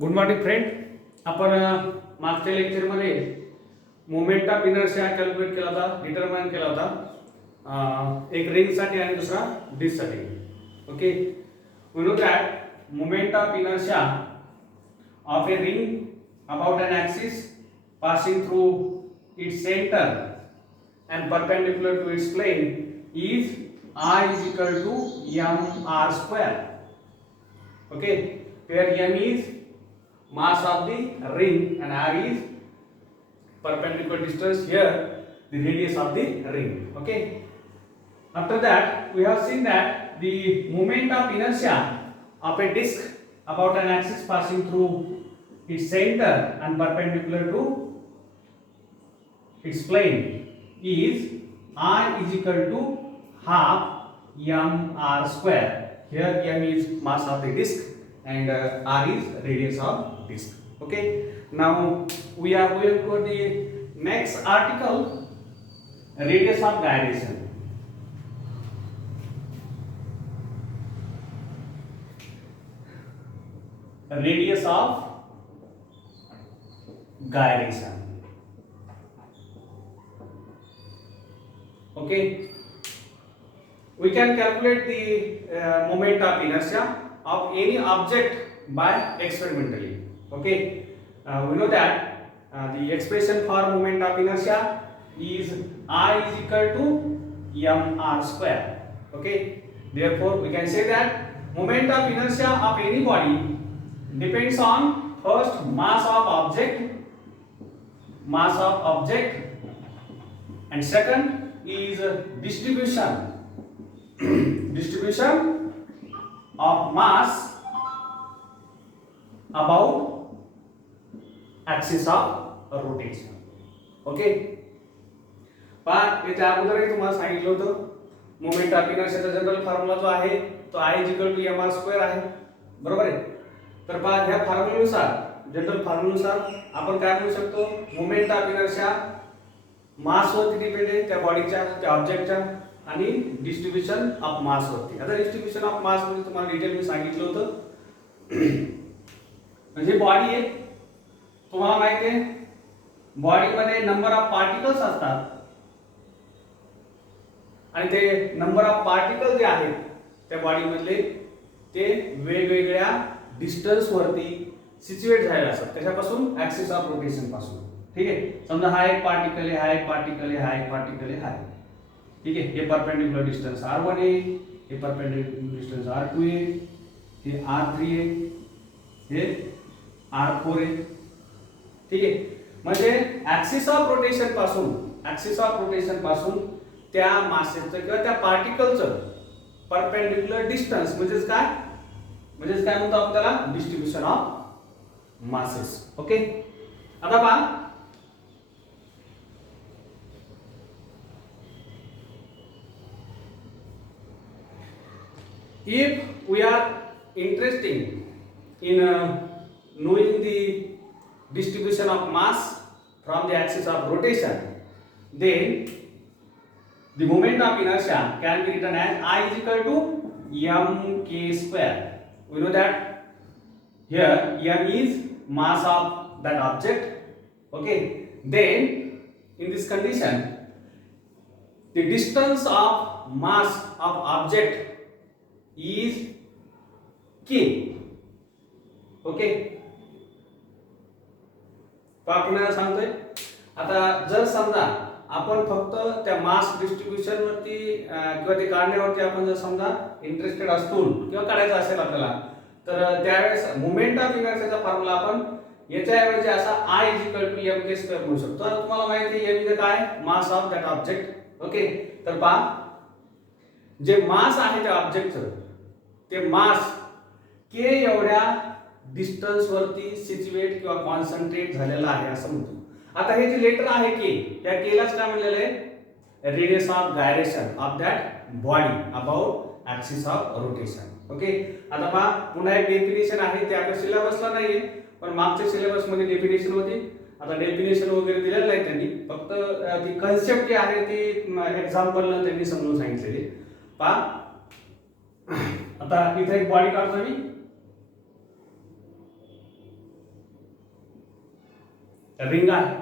Good morning friend. आपण मागच्या लेक्चरमध्ये मोमेंट ऑफ इनर्शिया कॅल्क्युलेट केला होता, डिटरमाइन केला होता एक रिंगसाठी आणि दुसरा डिस्कसाठी. Okay, we know that moment of inertia of a ring about an axis passing through its center and perpendicular to its plane is I is equal to mr square. Okay, where m is mass of the ring and r is perpendicular distance, here the radius of the ring. Okay, after that we have seen that the moment of inertia of a disk about an axis passing through its center and perpendicular to its plane is I is equal to half mr square. Here m is mass of the disk and r is radius of disk. Okay, now we are going to the next article, radius of gyration. Radius of gyration. Okay, we can calculate the moment of inertia of any object by experimentally. Okay, we know that the expression for moment of inertia is I is equal to mr square. Okay, therefore we can say that moment of inertia of any body depends on first mass of object, and second is distribution of mass about axis of rotation. Okay, पण इथे अगोदरही तुम्हाला सांगितलं होतं moment of इनर्शियाचा general formula जो आहे तो I is equal to mr square आहे, बरोबर आहे. तर पहा ह्या फॉर्म्युल्यानुसार, जनरल फॉर्म्युल्यानुसार आपण काय म्हणू शकतो, मोमेंट ऑफ इनर्शिया मास वरती डिपेंड आहे, त्या बॉडीच्या, त्या ऑब्जेक्टच्या, आणि डिस्ट्रीब्युशन ऑफ मास वरती. आता डिस्ट्रीब्युशन ऑफ मास म्हणजे तुम्हाला डिटेल मी सांगितलं होतं. म्हणजे बॉडी आहे, तुम्हाला माहिती आहे बॉडीमध्ये नंबर ऑफ पार्टिकल्स असतात आणि ते नंबर ऑफ पार्टिकल जे आहेत त्या बॉडीमधले ते वेगवेगळ्या डिस्टन्स वरती सिच्युएट झालेले असतात, त्याच्यापासून ऍक्सिस ऑफ रोटेशन पासून. ठीक आहे, समजा हा एक पार्टिकल आहे, हा एक पार्टिकल आहे, हा एक पार्टिकल आहे, हा आहे. ठीक आहे, हे परपेंडिक्युलर डिस्टन्स r1 आहे, हे परपेंडिक्युलर डिस्टन्स r2 आहे, हे r3 आहे, हे r4 आहे. ठीक आहे, म्हणजे ऍक्सिस ऑफ रोटेशन पासून त्या मासेचं किंवा त्या पार्टिकलचं परपेंडिक्युलर डिस्टन्स म्हणजेच काय म्हणतो आपण त्याला, डिस्ट्रीब्युशन ऑफ मासेस. ओके, आता पहा if we are interested in knowing the distribution of mass from the axis of rotation, then the moment of inertia can be written as I is equal to mk square. We know that here m is mass of that object. Okay, then in this condition the distance of mass of object is k. Okay, पुन्हा सांगतोय. आता जर समजा आपण फक्त त्या मास distribution वरती किंवा ते काढण्यावरती आपण जर समजा इंटरेस्टेड असतो किंवा काढायचं असेल आपल्याला, तर त्यावेळेस मोमेंट ऑफ इनर्शियाचा फॉर्म्युला आपण याच्याऐवजी असा I is equal to mk square म्हणू शकतो. आता तुम्हाला माहिती आहे m म्हणजे काय, mass of that object. Okay, तर पहा जे मास आहे त्या ऑब्जेक्टचं ते मास k एवढ्या डिस्टन्स वरती सिच्युएट किंवा कॉन्सन्ट्रेट झालेला आहे असं म्हणतो. आता हे जे लेटर आहे k, त्या k लाच काय म्हणलेलं आहे, radius of gyration of that body about axis of rotation. Okay, आता पहा पुन्हा एक डेफिनेशन आहे, ते आपल्या सिलेबसला नाहीये पण मागच्या सिलेबस मध्ये डेफिनेशन होती. आता डेफिनेशन वगैरे दिलेलं नाही त्यांनी, फक्त ती कन्सेप्ट जी आहे ती एक्झाम्पलला त्यांनी समजून सांगितलेली. पहा आता इथे एक बॉडी काढतो मी, रिंग आहे,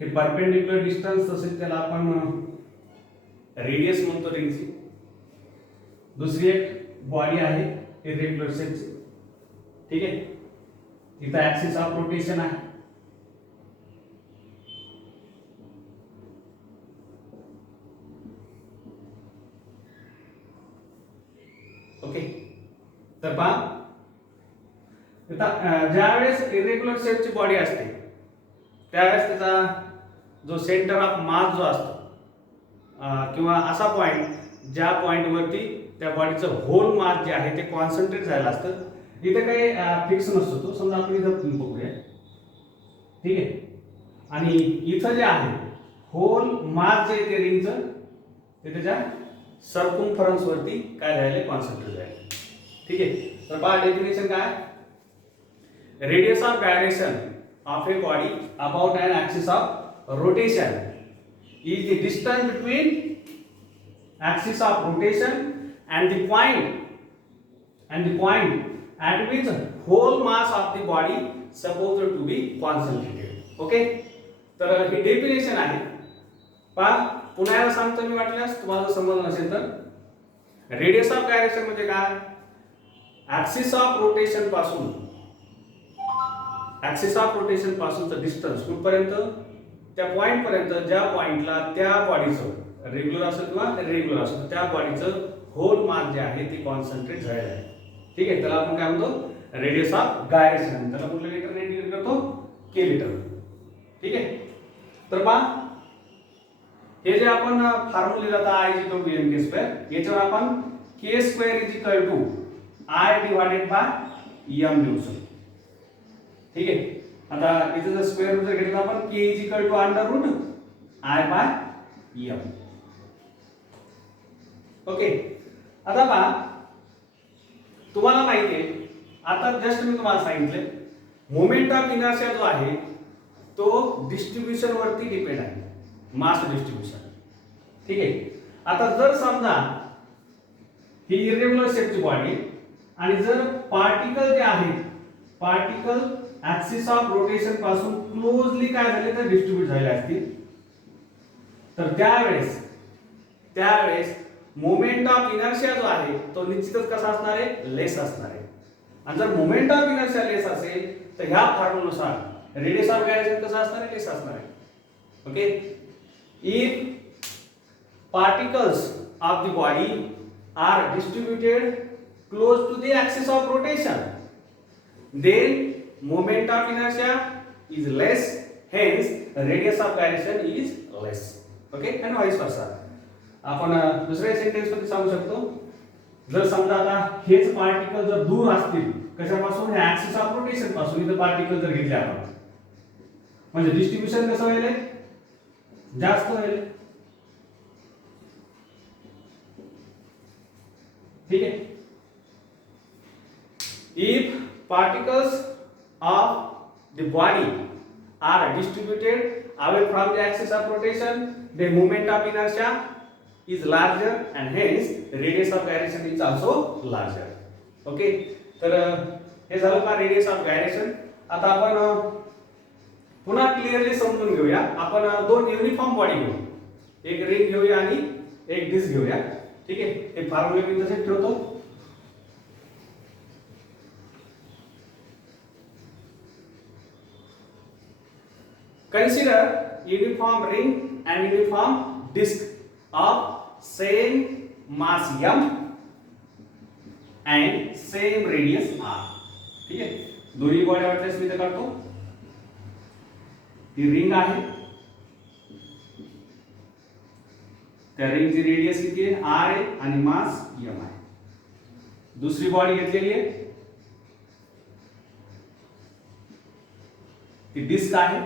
हे परपेंडिक्युलर डिस्टन्स असेल त्याला आपण रेडियस म्हणतो रिंगची. दुसरी एक बॉडी आहे इरेग्युलर शेपची, ठीक आहे. इथं ऍक्सिस ऑफ रोटेशन आहे, ओके. तर पहा ज्यावेळेस इरेग्युलर शेपची बॉडी असते त्यावेळेस त्याचा जो सेंटर ऑफ मास जो असतो किंवा असा पॉइंट ज्या पॉइंट वरती त्या बॉडीचं होल मास जे आहे ते कॉन्सन्ट्रेट झालेलं असतं. इथे काही फिक्स नसतो तो. समजा आपण इथं बघूया, ठीक आहे. आणि इथं जे आहे होल मास जे ते रिंगचं ते त्याच्या सर्कम्फरन्स वरती काय झाले कॉन्सन्ट्रेट झाले, ठीक आहे. तर पहा डेफिनेशन काय, radius of gyration of a body about an axis of rotation is the distance between axis of rotation and the point at which whole mass of the body supposed to be concentrated. Okay. तर ही definition आहे. पहा पुन्हा एकदा सांगतो मी, वाटल्यास तुम्हाला समजलं नसेल तर. रेडियस ऑफ गायरेशन म्हणजे काय, ऍक्सिस ऑफ रोटेशन पासून ऍक्सिस ऑफ रोटेशन पासूनचं डिस्टन्स कुठपर्यंत, त्या पॉइंट पर्यंत ज्या पॉइंटला त्या बॉडीचं रेग्युलर असेल किंवा इरेग्युलर असेल त्या बॉडीचं होल मास जे आहे ते कॉन्सन्ट्रेट झालेलं आहे, ठीक आहे. त्याला आपण काय म्हणतो, रेडियस ऑफ गायरेशन. त्याला कुठलं लेटर इंडिकेट करतो, के लेटर, ठीक आहे. तर पहा हे जे आपण फॉर्म्युला लिहिला I equal to m k square, याच्यावर आपण k square is equal to I divided by m लिहू शकतो, ठीक आहे. आता इथे जर स्क्वेअर रूट जर घेतला आपण k is equal to under root I by m, okay. आता पहा तुम्हाला माहिती आहे, आता जस्ट मी तुम्हाला सांगितलं मोमेंट ऑफ इनर्शिया जो आहे तो डिस्ट्रीब्युशन वरती डिपेंड आहे, मास डिस्ट्रीब्युशन, ठीक आहे. आता जर समजा ही इरेग्युलर शेपची बॉडी आणि जर पार्टिकल जे आहेत पार्टिकल ऍक्सिस ऑफ रोटेशन पासून क्लोजली काय झाले तर डिस्ट्रीब्यूट झाले असतील, तर त्यावेळेस मोमेंट ऑफ इनर्शिया जो आहे तो निश्चितच कसा असणार आहे, लेस असणार आहे. आणि जर मोमेंट ऑफ इनर्शिया लेस असेल तर ह्या फॉर्म्युलानुसार रेडियस ऑफ गायरेशन कसं असणार आहे, लेस असणार आहे, okay. If particles of the body are distributed close to the axis of rotation, then moment of inertia is less, hence radius of gyration is less, okay. and vice versa. आपण दुसऱ्या sentence मध्ये सांगू शकतो, जर समजा आता हेच particle जर दूर असतील कशापासून, हे ऍक्सिस ऑफ रोटेशन पासून, इथे पार्टिकल जर घेतले आपण म्हणजे डिस्ट्रीब्युशन कसं होईल, जास्त होईल, ठीक आहे. if particles of the body are distributed away from the axis of rotation, the moment of inertia is larger and hence the radius of gyration is also larger, okay. तर हे झालं का रेडियस ऑफ गायरेशन. आता आपण पुन्हा clearly समजून घेऊया. आपण दोन युनिफॉर्म बॉडी घेऊ, एक रिंग घेऊया आणि एक डिस्क घेऊया, ठीक आहे. हे फॉर्म्युला मी तसेच ठेवतो. Consider uniform ring and uniform disc of same mass m and same radius r, ठीक आहे. दोन्ही बॉडी वाटल्यास मी इथे काढतो. ही रिंग आहे, त्या रिंगची रेडियस किती आहे, r आहे आणि मास m आहे. दुसरी बॉडी घेतलेली आहे, ती डिस्क आहे,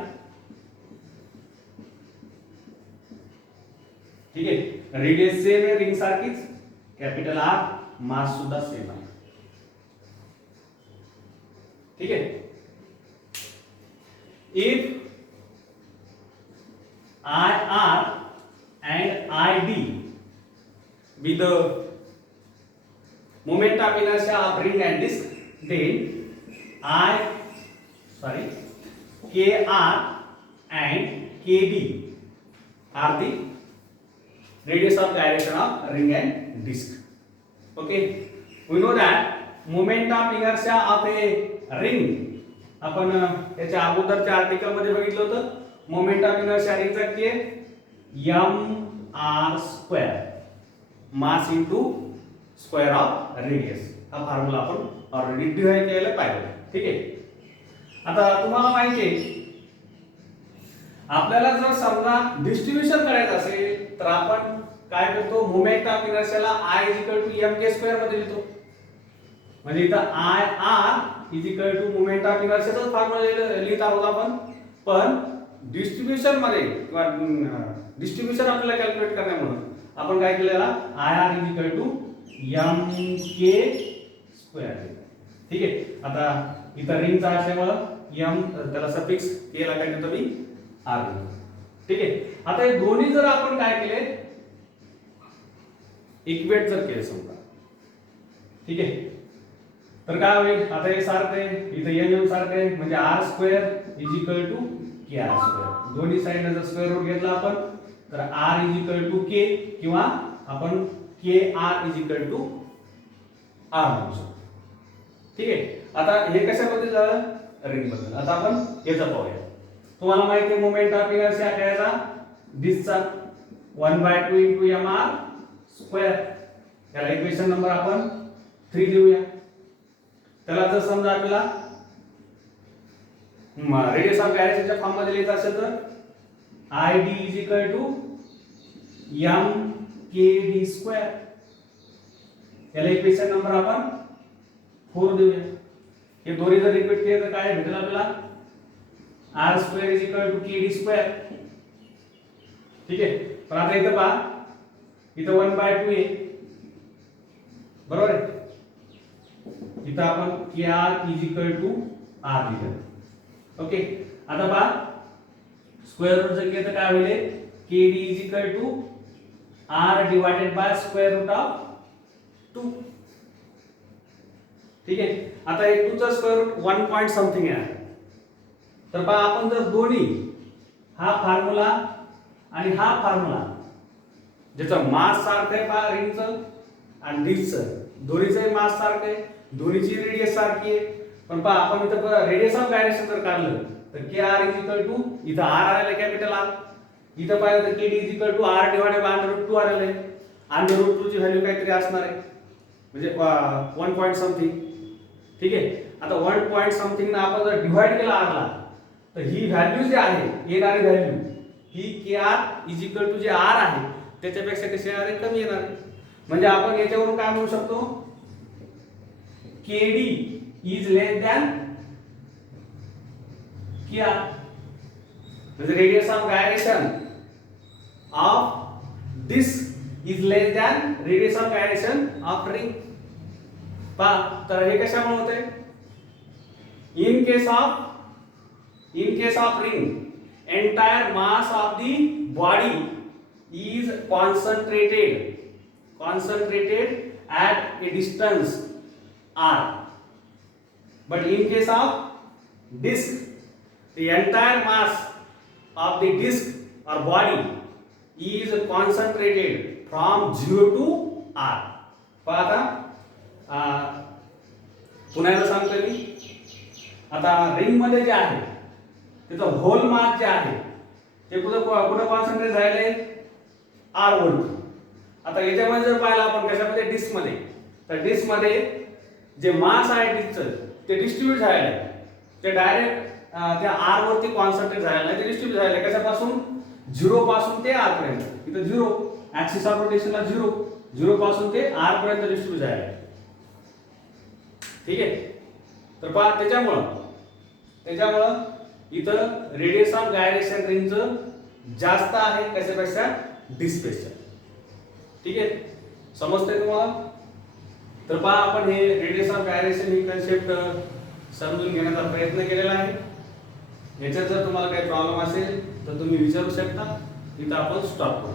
ठीक आहे. रेडियस सेम आहे रिंग सारखीच, कॅपिटल आर, मास सुद्धा सेम आहे, ठीक आहे. If IR and ID with the moment of inertia of ring and disc, then KR and KB are the radius of gyration of ring and disc. Okay, we know that moment of inertia of a ring, आपण त्याच्या अगोदरच्या article मध्ये बघितलं होतं. Moment of inertia रिंगचा किती आहे? mr² mass into square of radius. हा फॉर्म्युला आपण ऑलरेडी डिराइव्ह केलेला पाहिजे. ठीक आहे, आता तुम्हाला माहिती आहे आपल्याला जर समजा डिस्ट्रीब्युशन करायचं असेल तर आपण काय करतो? मोमेंट ऑफ इनर्शियाला I mk² मध्ये लिहितो. म्हणजे इथं IR मोमेंट ऑफ इनर्शियाचा फॉर्म्युला लिहित आहोत आपण. पण डिस्ट्रीब्युशन मध्ये किंवा डिस्ट्रीब्युशन आपल्याला कॅल्क्युलेट करण्यामुळे आपण काय केलेला? IR mk². ठीक आहे, आता इथं रिंगचा असल्यामुळे m त्याला सफिक्स k ला काय देतो मी? r. ठीक आहे, आता हे दोन्ही जर आपण काय केले? इक्वेट जर केले समजा. ठीक आहे, तर काय होईल? आता हे सारखं आहे, इथं m सारखं आहे, म्हणजे r² kr². दोन्ही साइडला जर स्क्वेअर रूट घेतला आपण तर r k किंवा आपण kr r म्हणू शकतो. ठीक आहे, आता हे कशाबद्दल झालं? रिंग बद्दल. आता आपण याचं पाहूया. तुम्हाला माहिती आहे मोमेंट ऑफ इनर्शिया कायचा? डिस्कचा 1/2 mr². याला इक्वेशन नंबर आपण 3 लिहूया. त्याला जर समजा आपल्याला रेडियस ऑफ गायरेशनच्या फॉर्म मध्ये लिहायचं असेल तर ID mkd². याला इक्वेशन नंबर आपण 4 देऊया. हे दोन्ही जर रिपीट केले तर काय भेटेल आपल्याला? r² kd². ठीक आहे, पण आता इथं पहा, इथं 1/2 आहे बरोबर आहे. इथं आपण kr r लिहिलं. ओके, आता पहा स्क्वेअर रूट जर केलं तर काय होईल? kd r divided by square root of 2. ठीक आहे, आता हे 2 चा स्क्वेअर रूट 1 पॉइंट समथिंग आहे. तर पहा आपण जर दोन्ही हा फॉर्म्युला आणि हा फॉर्म्युला ज्याचा मास सारखं आहे पहा रिंगचं आणि डिस्कचं, दोन्हीचं मास सारखं आहे, दोन्हीची रेडियस सारखी आहे. पण पहा आपण इथं रेडियस ऑफ गायरेशन जर काढलं तर kr इथं r आलेलं कॅपिटल R. इथं पाहिलं तर kd r डिवाइडेड बाय √2 आलेलं आहे. √2 ची व्हॅल्यू काहीतरी असणार आहे, म्हणजे 1 पॉइंट समथिंग. ठीक आहे, आता 1 पॉइंट समथिंग ना आपण जर डिवाइड केला r ला तर ही व्हॅल्यू जी आहे येणारी व्हॅल्यू ही kr जे r आहे त्याच्यापेक्षा कशी येणार आहे? कमी येणार आहे. म्हणजे आपण याच्यावरून काय म्हणू शकतो? kd is less than kr. म्हणजे radius of gyration of disc is less than radius of gyration of ring. पहा, तर हे कशामुळे होते? In case of ring entire mass of the body is concentrated at a distance r. But in case of disk, the entire mass of the disk or body is concentrated from 0 to r. पहा आता पुन्हा एकदा सांगतो मी. आता ring मध्ये जे आहे त्याचं होल मास जे आहे ते कुठं कॉन्सन्ट्रेट झालेले? r वरती. आता याच्यामध्ये जर पाहिलं आपण कशामध्ये? डिस्क मध्ये. तर डिस्क मध्ये जे मास आहे डिस्कचं ते डिस्ट्रीब्यूट झालेलं आहे. ते डायरेक्ट त्या r वरती कॉन्सन्ट्रेट झालेलं नाही, ते डिस्ट्रीब्यूट झालेलं आहे. कशापासून? 0 पासून ते r पर्यंत. इथं 0 ऍक्सिस ऑफ रोटेशनला 0 पासून ते r पर्यंत डिस्ट्रीब्यूट झालेलं आहे. ठीक आहे, तर पहा त्याच्यामुळं इथं रेडियस ऑफ गायरेशन रिंगचं जास्त आहे कशापेक्षा? डिस्कपेक्षा. ठीक आहे, समजतंय तुम्हाला? तर पहा आपण हे radius of gyration he concept समजून घेण्याचा प्रयत्न केलेला आहे. याच्यात जर तुम्हाला काही प्रॉब्लेम असेल तर तुम्ही विचारू शकता. इथं आपण स्टॉप करू.